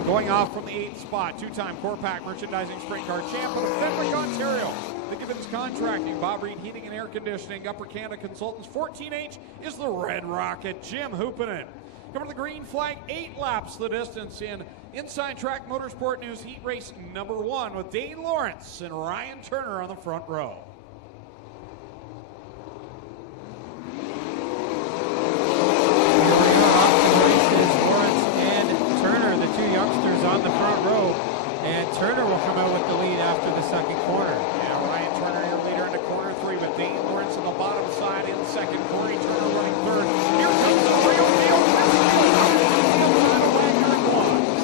And going off from the 8th spot, two-time Core-Pack Merchandising Sprint Car champ of Fenwick, Ontario. The Gibbons Contracting, Bob Reed Heating and Air Conditioning, Upper Canada Consultants, 14H is the Red Rocket, Jim Hoopinen. Coming to the green flag, 8 laps the distance in Inside Track Motorsport News Heat Race number 1 with Dane Lawrence and Ryan Turner on the front row. Youngsters on the front row, and Turner will come out with the lead after the second corner. Yeah, Ryan Turner, your leader into corner 3, with Dane Lawrence on the bottom side in second. Corey Turner running third. Here comes the real deal.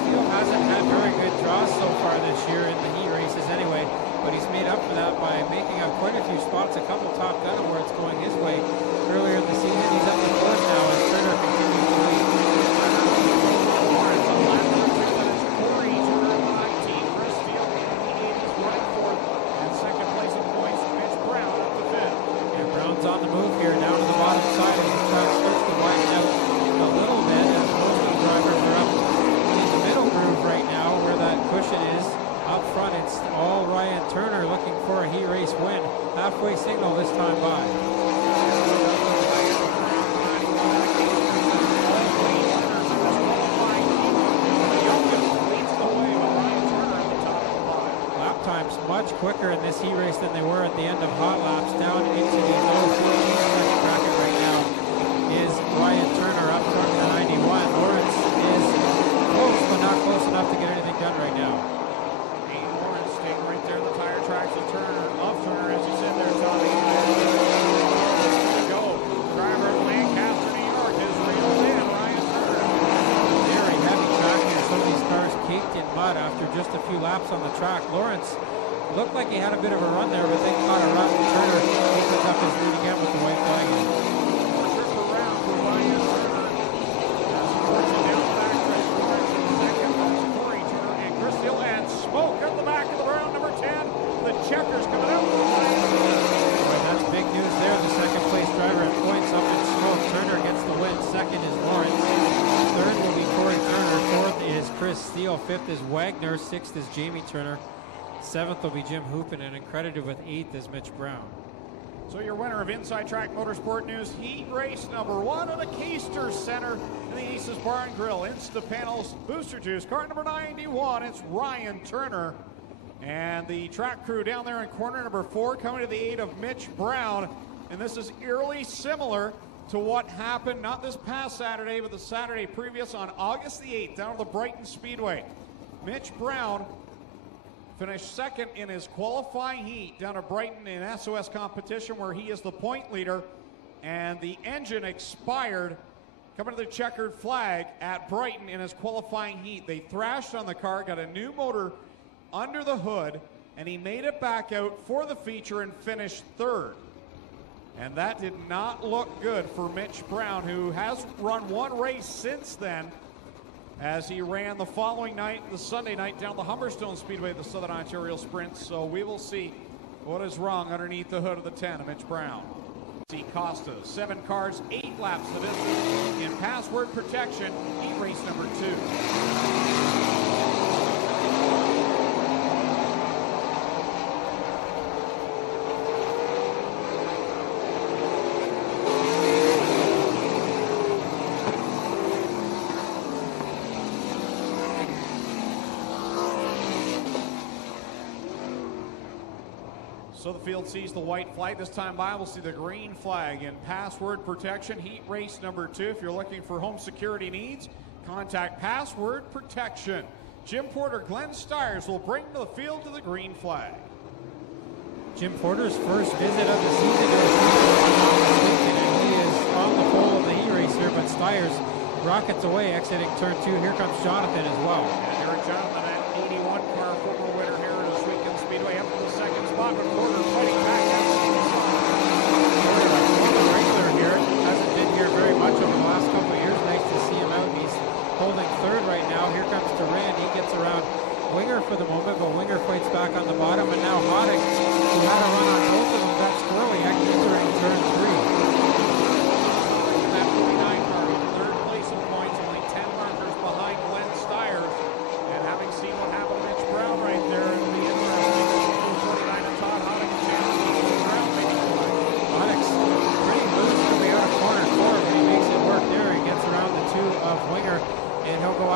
Steele hasn't had very good draws so far this year in the heat races anyway, but he's made up for that by making up quite a few spots, a couple top gun where it's going his way. Earlier in the season, he's up to 4th now as Turner continues to lead. On the move here, down to the bottom side as the track starts to widen out a little bit as most of the drivers are up in the middle groove right now where that cushion is. Up front, it's all Ryan Turner looking for a heat race win. Halfway signal this time by. Times much quicker in this heat race than they were at the end of hot laps. Down into the low 14-second bracket right now is Ryan Turner up front in the 91. Lawrence is close, but not close enough to get anything done right now. Dane Lawrence staying right there in the tire tracks of Turner, as you said there, Tommy. Go. Driver of Lancaster, New York is reeled in Ryan Turner. Very heavy track here. Some of these cars caked in mud after just a few laps on the track. Lawrence looked like he had a bit of a run there, but then caught a rut, and Turner opens up his lead again with the white flag. Trip around for Ryan Turner. As he works it down the backstretch. Lawrence in second. Corey Turner and Chris Hill, and smoke at the back of the round number 10. The checkers coming out for Ryan Turner. Boy, that's big news there. The second place driver at points up in smoke. Turner gets the win. Second is Lawrence. Third will be Corey Turner. Fourth is Chris Steele. Fifth is Wagner. Sixth is Jamie Turner. 7th will be Jim Hoopinen, and credited with 8th is Mitch Brown. So your winner of Inside Track Motorsport News Heat Race number 1 at the Keister Center in the Aces Bar and Grill. Insta Panels Booster Juice. Car number 91, it's Ryan Turner. And the track crew down there in corner number 4 coming to the aid of Mitch Brown. And this is eerily similar to what happened not this past Saturday, but the Saturday previous on August the 8th down at the Brighton Speedway. Mitch Brown finished second in his qualifying heat down at Brighton in SOS competition where he is the point leader, and the engine expired coming to the checkered flag at Brighton in his qualifying heat. They thrashed on the car, got a new motor under the hood, and he made it back out for the feature and finished 3rd. And that did not look good for Mitch Brown, who has run one race since then, as he ran the following night, the Sunday night, down the Humberstone Speedway, the Southern Ontario Sprint. So we will see what is wrong underneath the hood of the 10 of Mitch Brown. See Costa, 7 cars, 8 laps of distance in password protection, heat race number 2. So the field sees the white flag. This time by, we'll see the green flag in password protection, heat race number 2. If you're looking for home security needs, contact Password Protection. Jim Porter, Glenn Styres will bring the field to the green flag. Jim Porter's first visit of the season to a field, and he is on the pole of the heat race here, but Styres rockets away, exiting turn 2. Here comes Jonathan as well. And Eric Jonathan, that 81 car former winner here at this weekend Speedway, up to the second spot, but Porter fighting back. Regular here, hasn't been here very much over the last couple of years. Nice to see him out. He's holding 3rd right now. Here comes Duran. He gets around Winger for the moment, but Winger fights back on the bottom, and now Hoddick, who had a run on both of them, got squirrely entering turn 3. That 49 car in 3rd place in points, only 10 markers behind Glenn Styres.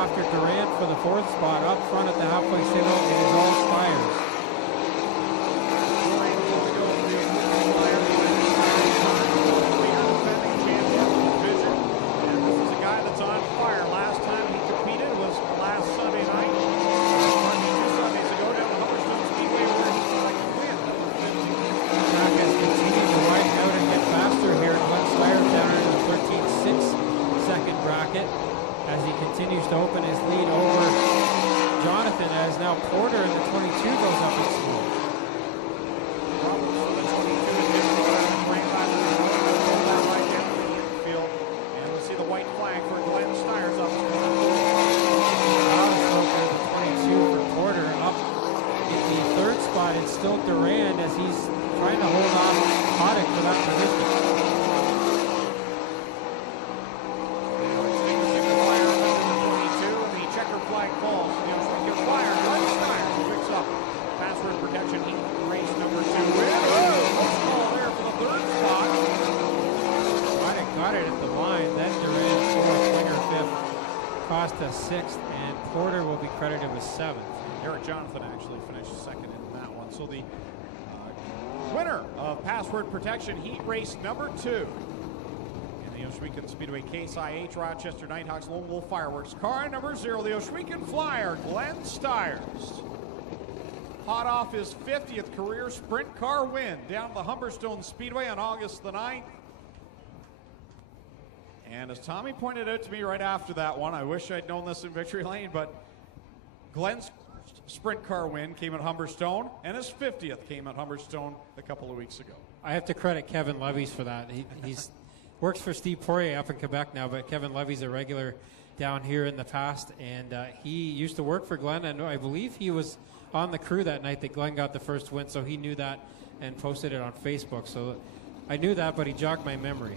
after Durant for the 4th spot. Up front at the halfway signal, it is all Styres. As he continues to open his lead over Jonathan, as now Porter in the 22 goes up in smoke. And we'll see the white flag for Glenn Styres up. Out of smoke there, the 22 for Porter. Up in the 3rd spot, it's still Durand as he's trying to hold off Hoddick for that position. Cost us 6th, and Porter will be credited with 7th. Eric Jonathan actually finished 2nd in that one. So the winner of Password Protection Heat Race number 2 in the Oshwegan Speedway Case IH Rochester Nighthawks Lone Wolf Fireworks, car number 0, the Oshwegan Flyer, Glenn Styres. Hot off his 50th career sprint car win down to the Humberstone Speedway on August the 9th. And as Tommy pointed out to me right after that one, I wish I'd known this in Victory Lane, but Glenn's sprint car win came at Humberstone, and his 50th came at Humberstone a couple of weeks ago. I have to credit Kevin Levy's for that. He's works for Steve Poirier up in Quebec now, but Kevin Levy's a regular down here in the past, and he used to work for Glenn, and I believe he was on the crew that night that Glenn got the first win, so he knew that and posted it on Facebook. So I knew that, but he jogged my memory.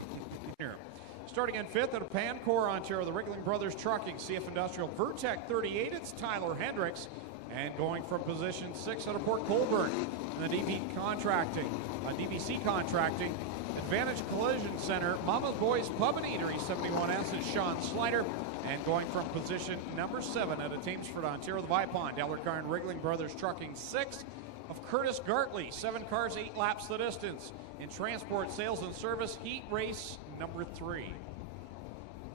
Starting in 5th at Pancor, Ontario, the Wriggling Brothers Trucking, CF Industrial, Vertec 38, it's Tyler Hendricks. And going from position 6 out of Port Colborne in the DVC Contracting, Advantage Collision Center, Mama's Boys Pub and Eatery, 71S, is Sean Slider. And going from position number 7 out of Tamesford, Ontario, the Vipond, Delaware and Wriggling Brothers Trucking, 6 of Curtis Gartley, 7 cars, 8 laps the distance. In Transport, Sales and Service, Heat Race number 3.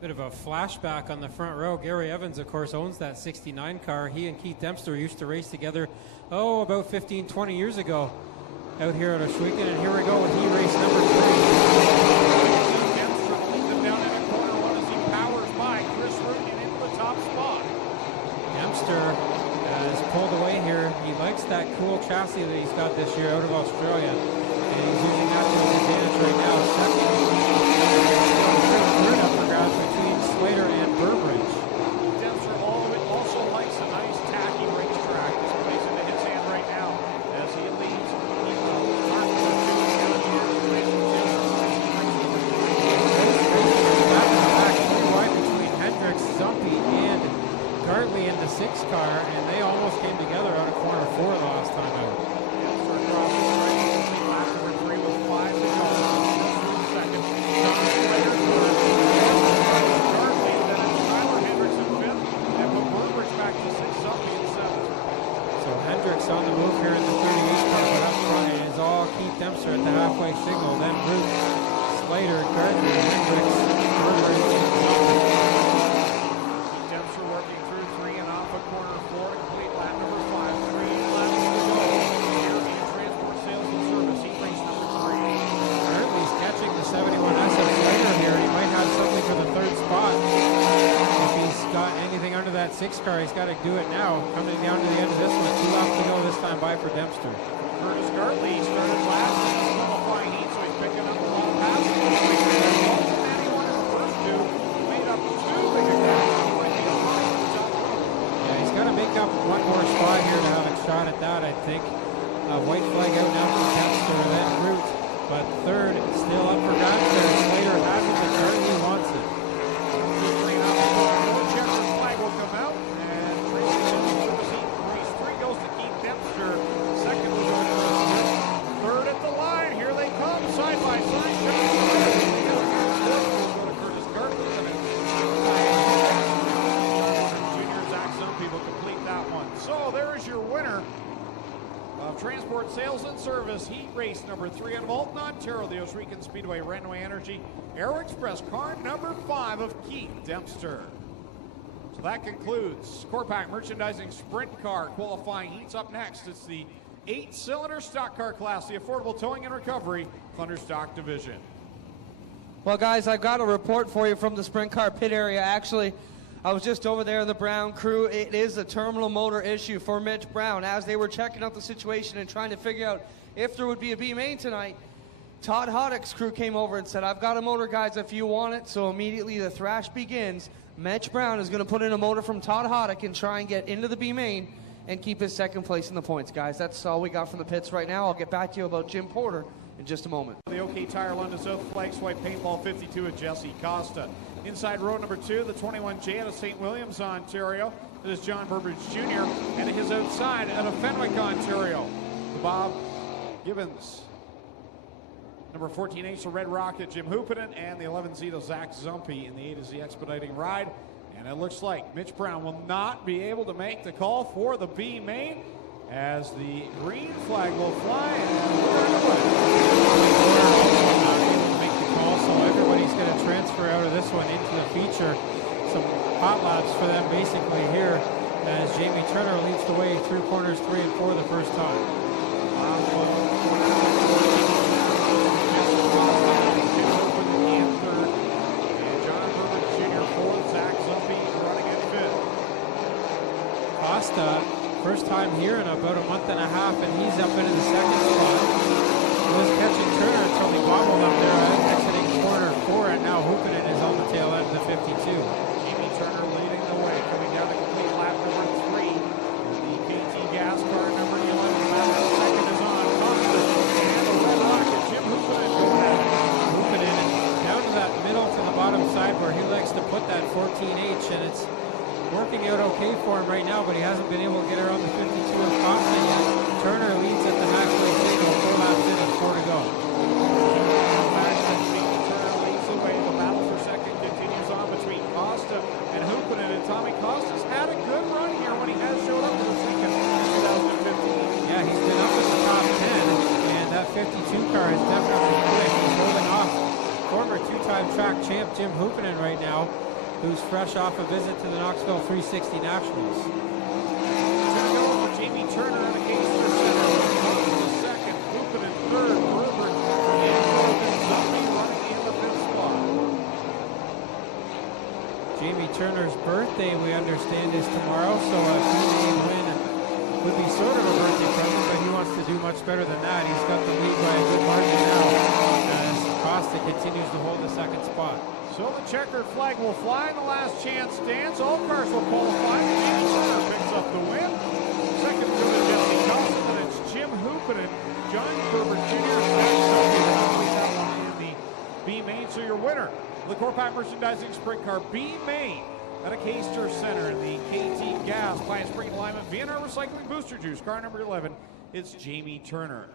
Bit of a flashback on the front row. Gary Evans, of course, owns that 69 car. He and Keith Dempster used to race together, about 15, 20 years ago out here at Oshwegan. And here we go with Heat Race number 3. Dempster leads them down in a corner 1 as he powers by Chris Root and into the top spot. Dempster has pulled away here. He likes that cool chassis that he's got this year out of Australia, and he's using that to his advantage right now. Third up for grabs between Slater and Burbridge. Dempster also likes a nice tacky racetrack. This plays into his hand right now as he leads. Back wide between Hendricks, Zumpy, and Gartley in the 6 car, and they almost came together out of corner 4 the last time out. Dempster across the straight, lap number 3 with 5 to go. Second, Slater third. Gartley, then it's Tyler Hendricks in 5th, and put Burbridge back to 6th, Zumpy in 7th. So Hendricks on the move here in the 38 car, but up front it is all Keith Dempster at the halfway signal, then Root, Slater, Gartley, Hendricks, Burbridge, and Zumpy. Dempster working through 3 and off of corner 4 to complete lap number 5. 3 laps to go. Here in Transport, Sales and Service, Heat Race number 3. Gartley's catching the 71S of Slater here. He might have something for the 3rd spot. If he's got anything under that 6 car, he's got to do it now. Coming down to the end of this one, 2 laps to go this time by for Dempster. Curtis Gartley started last in the qualifying heat, so he's picking up a lot of passes. And he won in the first 2. He made up 2 big attacks. He might be on the top row. Yeah, he's got to make up one more spot here to have a shot at that, I think. White flag out now for Dempster, then Root. But 3rd, still up for grabs there. Slater has it, but Gartley wants it. Checkered flag will come out, and Tracy Service Race 3 goes to Keith Dempster. 2nd will go to Chris Smith. 3rd at the line. Here they come, side by side. Sales and Service Heat Race number 3 in Alton, Ontario, the Oswego Speedway Renway Energy Aero Express car number 5 of Keith Dempster. So that concludes Corpac Merchandising Sprint Car qualifying heats. Up next, it's the 8-cylinder stock car class, the Affordable Towing and Recovery Thunder Stock Division. Well, guys, I've got a report for you from the Sprint Car pit area. Actually, I was just over there in the Brown crew. It is a terminal motor issue for Mitch Brown. As they were checking out the situation and trying to figure out if there would be a B main tonight, Todd Hoddick's crew came over and said, I've got a motor, guys, if you want it. So immediately the thrash begins. Mitch Brown is going to put in a motor from Todd Hoddick and try and get into the B main and keep his second place in the points, guys. That's all we got from the pits right now. I'll get back to you about Jim Porter in just a moment. The OK Tire London South Flag Swipe Paintball 52 at Jesse Costa. Inside row number 2, the 21J out of St. Williams, Ontario. It is John Burbridge Jr. And his outside out of Fenwick, Ontario, Bob Gibbons. Number 14H, the Red Rocket, Jim Hoopinen, and the 11Z to Zach Zumpy in the A to Z Expediting Ride. And it looks like Mitch Brown will not be able to make the call for the B main as the green flag will fly. And we're underway. Not able to make the call, so everybody's going to transfer out of this one into the feature. Some hot laps for them basically here as Jamie Turner leads the way through corners 3 and 4 the first time. Costa, first time here in about a month and a half, and he's up into the second spot. Was catching Turner until he bobbled up there exiting corner 4, and now Hoopinen is on the tail end of the 52. Jamie Turner leading the way, coming down to complete lap number 3. The KT Gas car number 11. Lap second is on. Costa and the Red Rocket, Jim Hoopinen going at it. Hoopinen down to that middle to the bottom side where he likes to put that 14H, and it's working out okay for him right now, but he hasn't been able to get around the 52 of Costa yet. Turner leads at the halfway signal, 4 laps in and 4 to go. Turner leads the way. The battle for second continues on between Costa and Hoopinen, and Tommy Costa's had a good run here when he has showed up for the second in 2015. Yeah, he's been up in the top 10, and that 52 car is definitely quick. He's holding off former 2-time track champ Jim Hoopinen right now, who's fresh off a visit to the Knoxville 360 Nationals. Turn over for Jamie Turner in the Kaiser Center. Costa second, Hoopinen third, Burbridge and Zumpy running in the 5th spot. Jamie Turner's birthday, we understand, is tomorrow, so a B-main win would be sort of a birthday present, but he wants to do much better than that. He's got the lead by a good margin now as Costa continues to hold the second spot. So the checkered flag will fly in the last chance dance. All cars will qualify. Jamie Turner picks up the win. Second to the Jesse Costa, and it's Jim Hoopinen, John Burbridge Jr. and Zach Zumpy to complete that one in the B main. So your winner, the Corpac Merchandising Sprint Car B main at a Kaister Center in the KT Gas Pine Spring Alignment VNR Recycling Booster Juice, car number 11. It's Jamie Turner.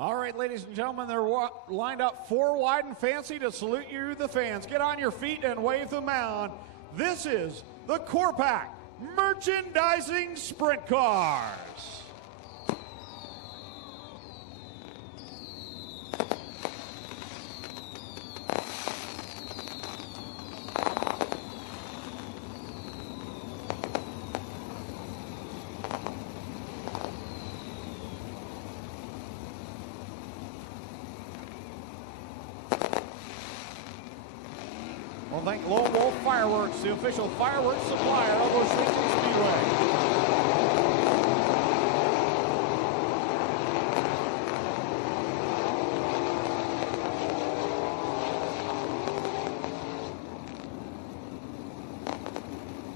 All right, ladies and gentlemen, they're lined up 4 wide and fancy to salute you, the fans. Get on your feet and wave them on. This is the Corpac Merchandising Sprint Cars. Well, thank Lone Wolf Fireworks, the official fireworks supplier of Oswego Speedway.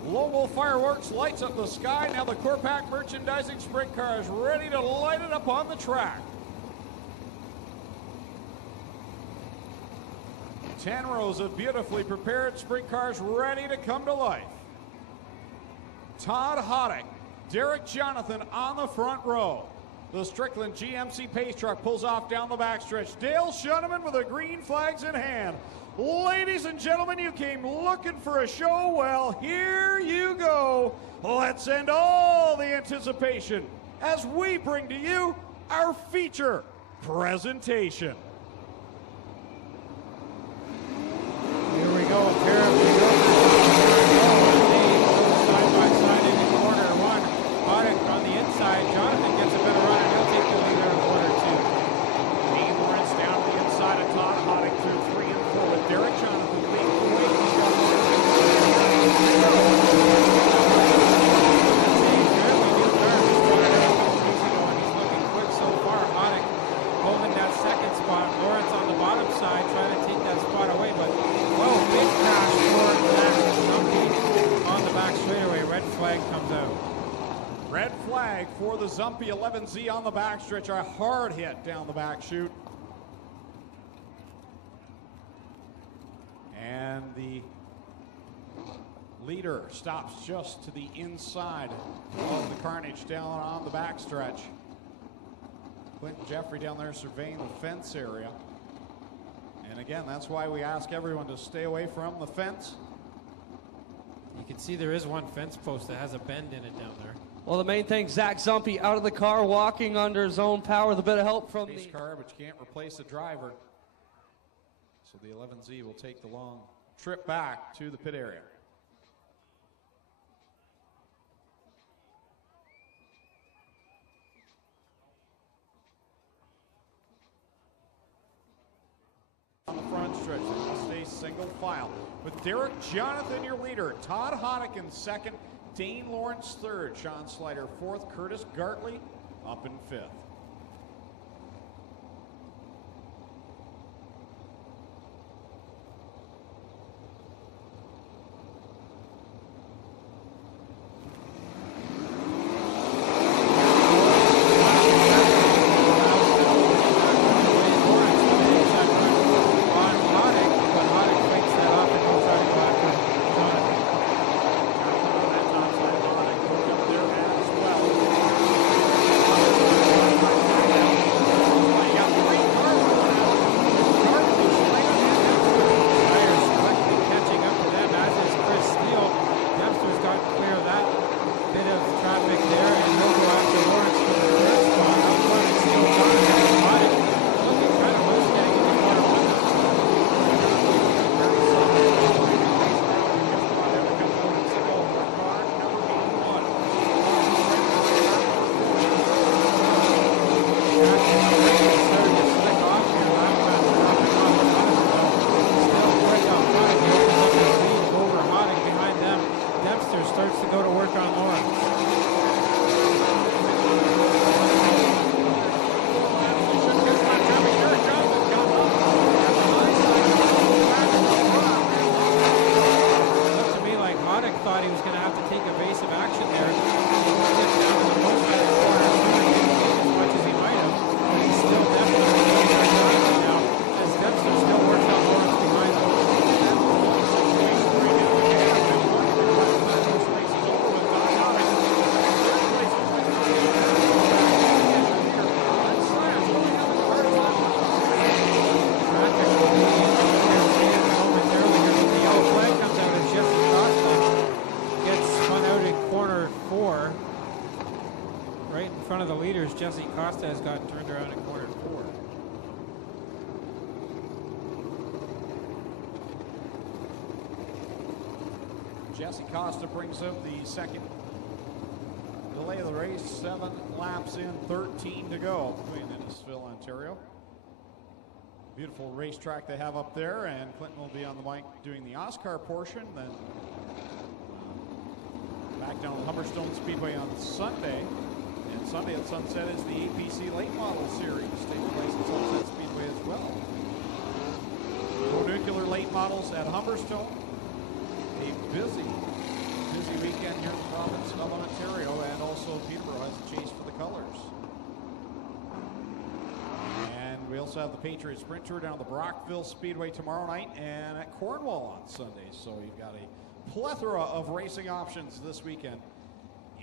Lone Wolf Fireworks lights up the sky. Now the Corpac Merchandising Sprint Car is ready to light it up on the track. 10 rows of beautifully prepared sprint cars ready to come to life. Todd Hoddick Derek Jonathan on the front row. The Strickland GMC pace truck pulls off down the backstretch. Dale Shuneman with the green flags in hand. Ladies and gentlemen, you came looking for a show. Well, here you go. Let's end all the anticipation as we bring to you our feature presentation. Here we go. Terribly good. Side by side into corner one. Hoddick on the inside. Jonathan gets a better run and he'll take the lead out of corner two. Dean Lawrence down the inside of Todd Hoddick through 3 and 4 with Derek Jonathan leading the way. He's got holding that second spot. Lawrence on the bottom side trying to take that spot away, but whoa, big crash for Zumpy on the back straightaway. Red flag comes out. red flag for the Zumpy 11Z on the backstretch. A hard hit down the back chute. And the leader stops just to the inside of the carnage down on the backstretch. Clinton Jeffrey down there surveying the fence area. And again, that's why we ask everyone to stay away from the fence. You can see there is one fence post that has a bend in it down there. Well, the main thing, Zach Zumpy out of the car, walking under his own power with a bit of help from the car, but you can't replace the driver. So the 11Z will take the long trip back to the pit area. On the front stretch, they will stay single file with Derek Jonathan, your leader, Todd Hoddick in second, Dane Lawrence third, Sean Slider fourth, Curtis Gartley up in fifth. Jesse Costa has got turned around in corner 4. Jesse Costa brings up the second delay of the race. 7 laps in, 13 to go between Innisfil, Ontario. Beautiful racetrack they have up there, and Clinton will be on the mic doing the Oscar portion. Then back down to Humberstone Speedway on Sunday. And Sunday at sunset is the APC Late Model Series, taking place at Sunset Speedway as well. Nuclear late models at Humberstone. A busy weekend here in the province of Ontario, and also Peterborough has a chase for the colors. And we also have the Patriot Sprint Tour down at the Brockville Speedway tomorrow night and at Cornwall on Sunday. So you've got a plethora of racing options this weekend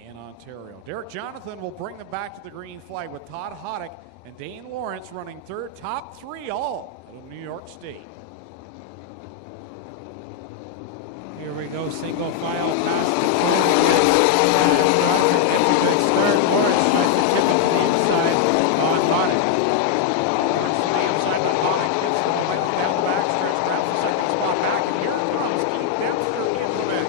in Ontario. Derek Jonathan will bring them back to the green flag with Todd Hoddick and Dane Lawrence running third. Top three all out of New York State. Here we go, single file past the gets a good start. Lawrence tries to tip it to the inside on Hoddick. Lawrence to the inside, but Hoddick gets the length down the backstretch, grabs the second spot back, and here comes Keith Dempster in the mix.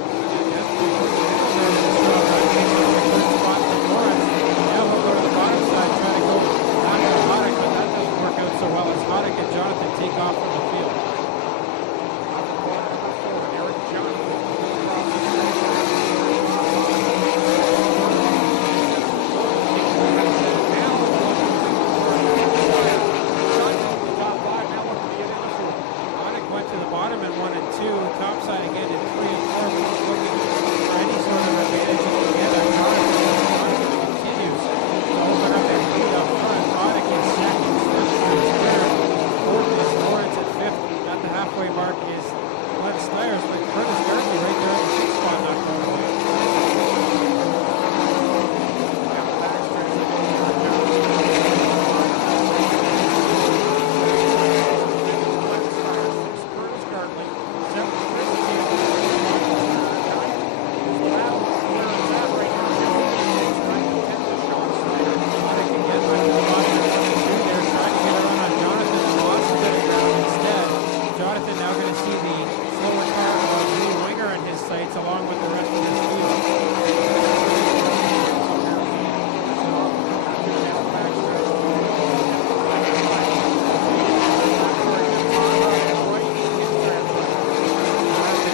So well as Hoddick and Jonathan take off from the field. Derek Jonathan Hoddick went to the bottom in 1 and 2, topside again in 3 and 4, but he's looking for any sort of advantage he can get. Jonathan continues to open up his lead up front. Hoddick is second. Fourth is Lawrence at fifth. At the halfway mark is dmstyres, but Curtis Gurley right there in the 6th spot, not going away. Along with the rest of his field.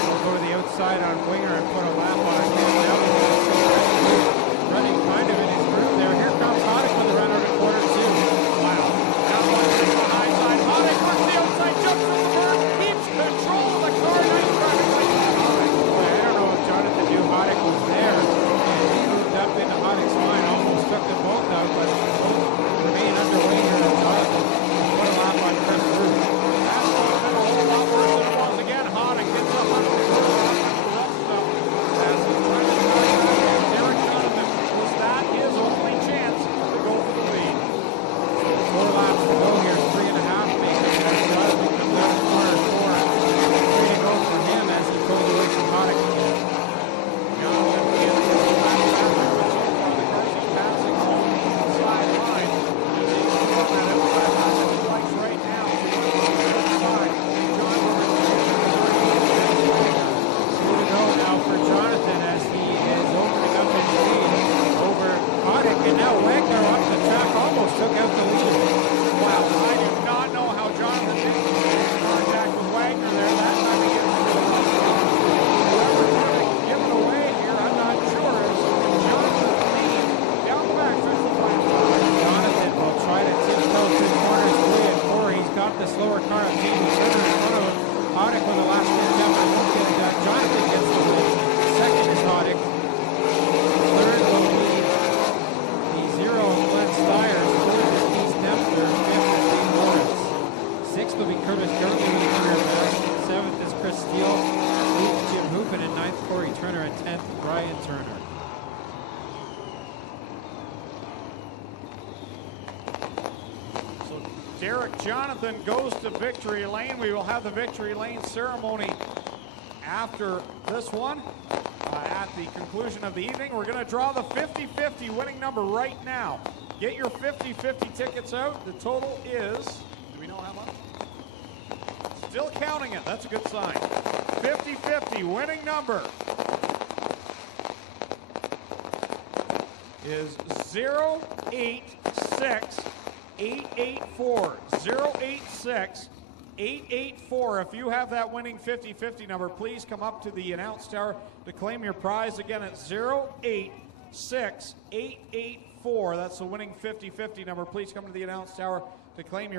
We'll go to the outside on winger and put a lap on his hand. Now he's running kind of in his groove there. Here comes Hoddick with the run out of quarter 2. Wow. Now one on the high side. Hoddick works the outside, jumps from the bird, keeps control of the car. Nice driving. Jonathan knew Hoddick was there, and he moved up into Hoddick's line, almost took them both out, but both remain underway here at Jonathan. Put a lap on Chris Root. That's a whole lot worse than it was again. Hoddick gets up under the curve, the rest of as he's trying to start Derek Jonathan. Was that his only chance to go for the lead? So 4 laps to go here, 3.5 maybe, as Jonathan comes out of corner 4. 3 to go for him as he pulls away from Hoddick again. Took out the lead. Wow, I do not know how Jonathan did contact with Wagner there. That time he gets whoever's going to give it away here, I'm not sure. Jonathan leads down the back. Jonathan will try to tiptoe through corners 3 and 4. He's got the slower car of Jamie Turner in front of him. Hoddick with the last minute jump. I won't get it done. Jonathan gets the lead. Second is Hoddick. Third will be the 0 dmstyres. Sixth will be Curtis Gurley with the career best. 7th is Chris Steele. 8th, Jim Hoopin, and 9th, Corey Turner, and 10th, Brian Turner. So Derek Jonathan goes to victory lane. We will have the victory lane ceremony after this one. At the conclusion of the evening, we're going to draw the 50-50 winning number right now. Get your 50-50 tickets out. The total is, do we know how much? Still counting it. That's a good sign. 50-50 winning number is 086884. 086884. If you have that winning 50-50 number, please come up to the announce tower to claim your prize. Again, it's 086884. That's the winning 50-50 number. Please come to the announce tower to claim your